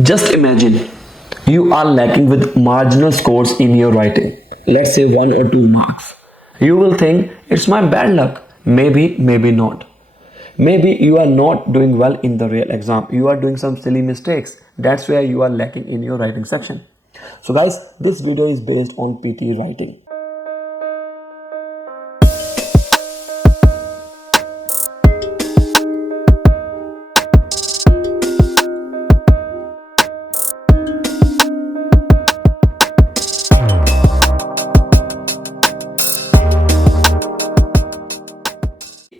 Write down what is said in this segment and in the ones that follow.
Just imagine you are lacking with marginal scores in your writing, let's say 1 or 2 marks. You will think it's my bad luck. Maybe, maybe not. Maybe you are not doing well in the real exam. You are doing some silly mistakes. That's where you are lacking in your writing section. So guys, this video is based on PT writing.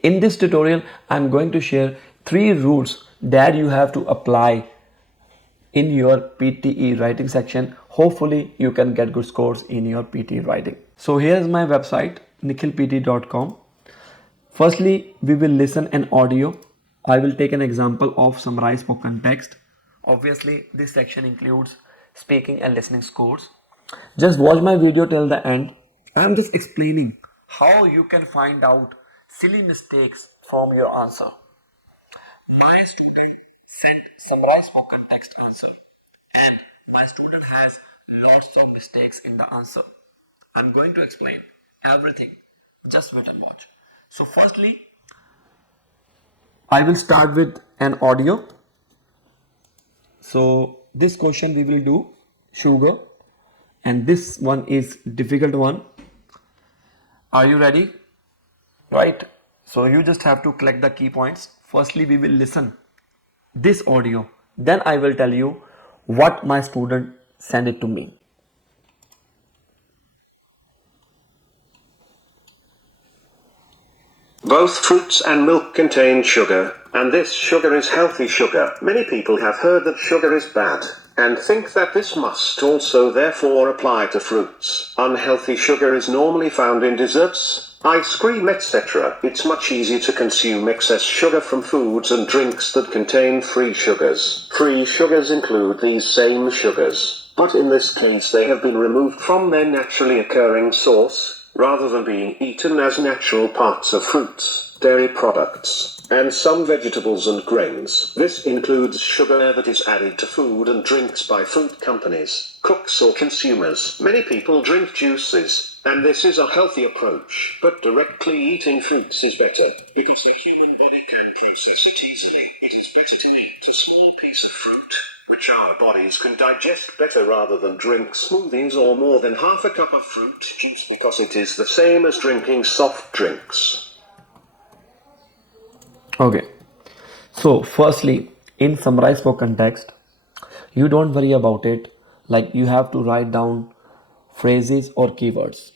In this tutorial, I'm going to share 3 rules that you have to apply in your PTE writing section. Hopefully, you can get good scores in your PTE writing. So here's my website, NIKHILPTE.com. Firstly, we will listen an audio. I will take an example of summarized spoken text. Obviously, this section includes speaking and listening scores. Just watch my video till the end. I'm just explaining how you can find out silly mistakes from your answer. My student sent summarized spoken text answer and my student has lots of mistakes in the answer. I'm going to explain everything. Just wait and watch. So firstly, I will start with an audio. So this question we will do sugar, and this one is difficult one. Are you ready? Right? So you just have to collect the key points. Firstly, we will listen this audio. Then I will tell you what my student sent it to me. Both fruits and milk contain sugar, and this sugar is healthy sugar. Many people have heard that sugar is bad, and think that this must also therefore apply to fruits. Unhealthy sugar is normally found in desserts, ice cream, etc. It's much easier to consume excess sugar from foods and drinks that contain free sugars. Free sugars include these same sugars, but in this case they have been removed from their naturally occurring source, rather than being eaten as natural parts of fruits, dairy products, and some vegetables and grains. This includes sugar that is added to food and drinks by food companies, cooks or consumers. Many people drink juices, and this is a healthy approach, but directly eating fruits is better, because the human body can process it easily. It is better to eat a small piece of fruit, which our bodies can digest better, rather than drink smoothies or more than half a cup of fruit juice, because it is the same as drinking soft drinks. Okay. So firstly, in summarized spoken text, you don't worry about it. Like you have to write down phrases or keywords.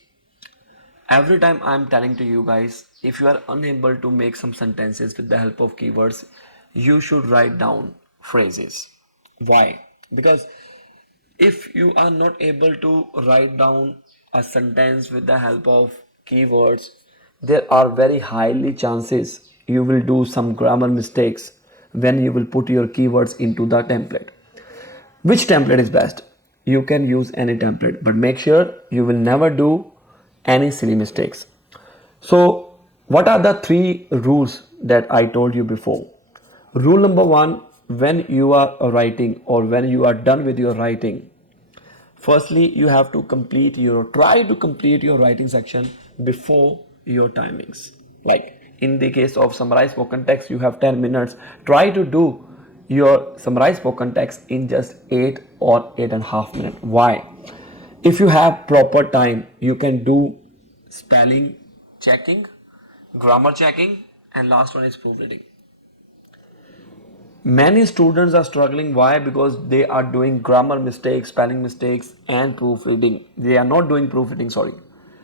Every time I'm telling to you guys, if you are unable to make some sentences with the help of keywords, you should write down phrases. Why? Because if you are not able to write down a sentence with the help of keywords, there are very highly chances you will do some grammar mistakes when you will put your keywords into the template. Which template is best? You can use any template, but make sure you will never do any silly mistakes. So what are the 3 rules that I told you before? Rule number 1, when you are writing or when you are done with your writing, firstly you have to try to complete your writing section before your timings. Like in the case of summarized spoken text, you have 10 minutes. Try to do your summarized spoken text in just 8 or 8.5 minutes. Why? If you have proper time, you can do spelling checking, grammar checking, and last one is proofreading. Many students are struggling. Why? Because they are doing grammar mistakes, spelling mistakes, and proofreading. They are not doing proofreading, sorry.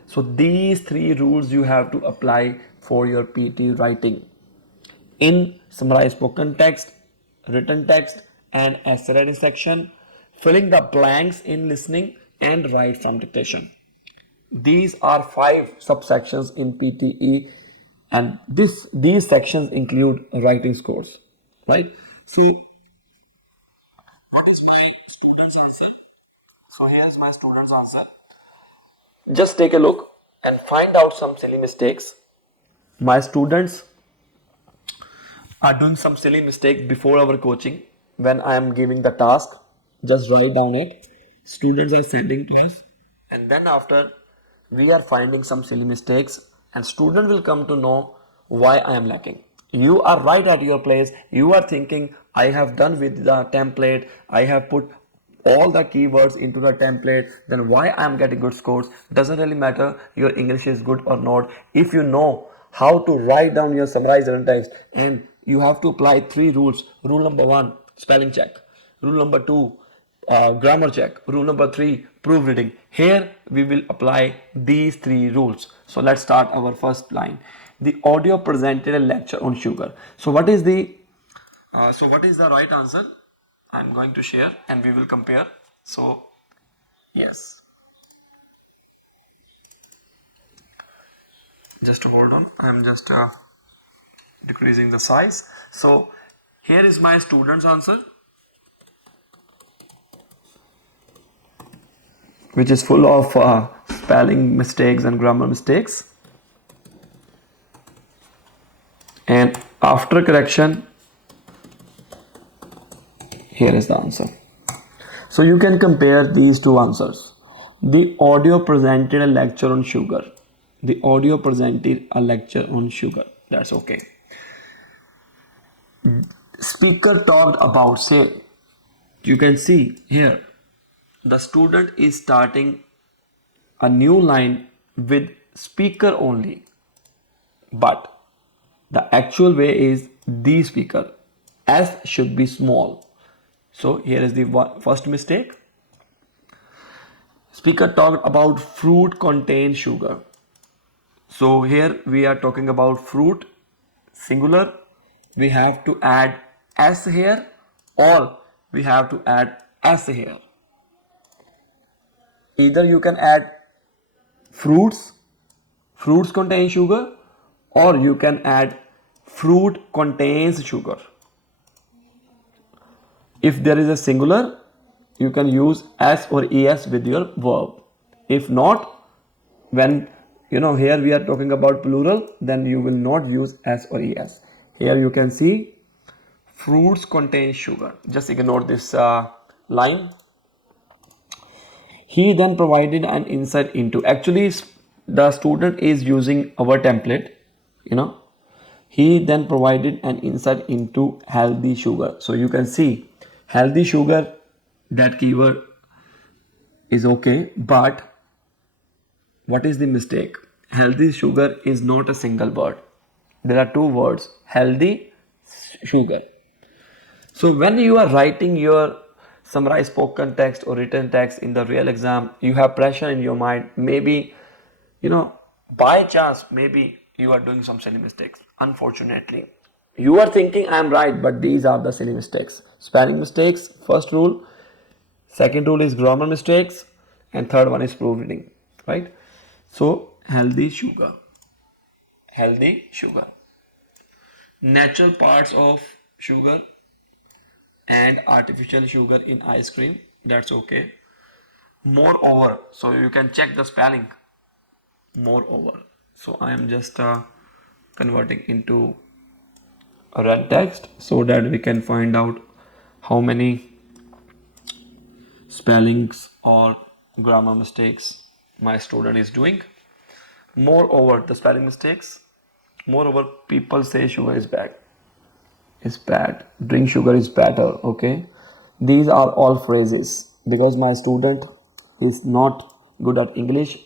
So these 3 rules you have to apply for your PT writing in summarized spoken text, written text, and essay writing section, filling the blanks in listening, and write from dictation. These are 5 subsections in PTE, and these sections include writing scores, right? See, what is my student's answer? So here's my student's answer. Just take a look and find out some silly mistakes. My students are doing some silly mistake before our coaching when I am giving the task. just write down it. Students are sending to us, and then after we are finding some silly mistakes, and student will come to know why I am lacking. You are right at your place. You are thinking, I have done with the template, I have put all the keywords into the template, then why I am getting good scores? Doesn't really matter your English is good or not. If you know how to write down your summarized written text, and you have to apply three rules. Rule number one, spelling check. Rule number two, grammar check. Rule number three, proofreading. Here we will apply these three rules. So let's start our first line. The audio presented a lecture on sugar. So what is the right answer? I'm going to share and we will compare. So yes, just hold on. I'm just decreasing the size. So here is my student's answer, which is full of spelling mistakes and grammar mistakes. And after correction, here is the answer. So you can compare these two answers. The audio presented a lecture on sugar. The audio presented a lecture on sugar. That's okay. Speaker talked about, say, you can see here, the student is starting a new line with speaker only, but the actual way is the speaker. S should be small. So here is the first mistake. Speaker talked about fruit contain sugar. So here we are talking about fruit, singular. We have to add S here, or we have to add S here. Either you can add fruits, fruits contain sugar, or you can add fruit contains sugar. If there is a singular, you can use S or ES with your verb. If not, when here we are talking about plural, then you will not use S or ES. Here you can see fruits contain sugar. Just ignore this line. He then provided an insight into, actually the student is using our template, he then provided an insight into healthy sugar. So you can see healthy sugar, that keyword is okay, but what is the mistake? Healthy sugar is not a single word. There are two words, healthy sugar. So when you are writing your summarized spoken text or written text in the real exam, you have pressure in your mind. Maybe, by chance, maybe you are doing some silly mistakes. Unfortunately, you are thinking I am right, but these are the silly mistakes. Spelling mistakes, first rule. Second rule is grammar mistakes, and third one is proofreading, right? So healthy sugar, healthy sugar. Natural parts of sugar and artificial sugar in ice cream, that's okay. Moreover, so you can check the spelling. Moreover, so I am just converting into a red text so that we can find out how many spellings or grammar mistakes my student is doing. Moreover, the spelling mistakes. Moreover, people say sugar is bad. Is bad. Drink sugar is better. Okay. These are all phrases because my student is not good at English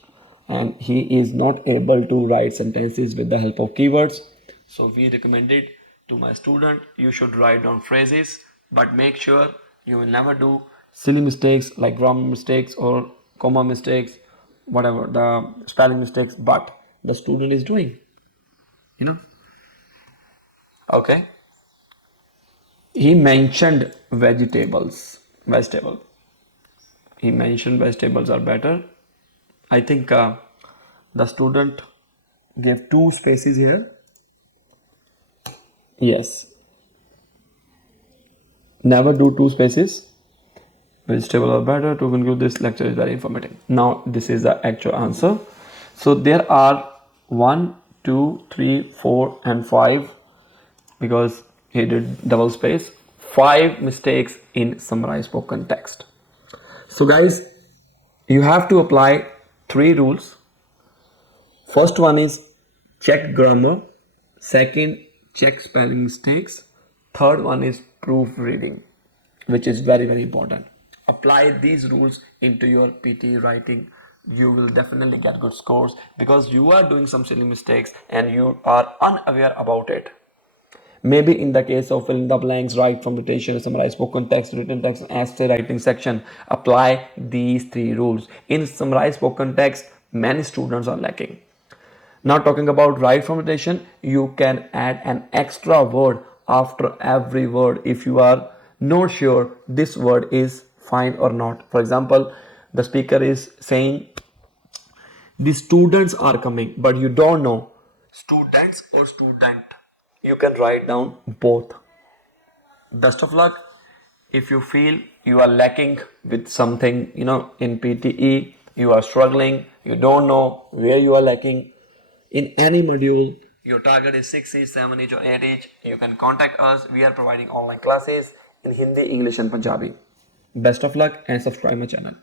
and he is not able to write sentences with the help of keywords. So we recommended to my student, you should write down phrases, but make sure you will never do silly mistakes like grammar mistakes or comma mistakes, whatever the spelling mistakes, but the student is doing, okay. He mentioned vegetable. He mentioned vegetables are better. I think the student gave two spaces here. Yes, never do two spaces. Vegetable are better. To conclude, this lecture is very informative. Now this is the actual answer. So there are 1, 2, 3, 4 and 5 because he did double space. 5 mistakes in summarized spoken text. So guys, you have to apply 3 rules. First one is check grammar. Second, check spelling mistakes. Third one is proofreading, which is very, very important. Apply these rules into your PT writing. You will definitely get good scores because you are doing some silly mistakes and you are unaware about it. Maybe in the case of filling the blanks, write from dictation, summarize spoken text, written text, and essay writing section, apply these 3 rules. In summarized spoken text, many students are lacking. Now talking about write from dictation, you can add an extra word after every word if you are not sure this word is fine or not. For example, the speaker is saying the students are coming, but you don't know students or student. You can write down both. Best of luck. If you feel you are lacking with something, in PTE, you are struggling, you don't know where you are lacking in any module, your target is 6 each, 7 each, or 8 each, you can contact us. We are providing online classes in Hindi, English, and Punjabi. Best of luck and subscribe my channel.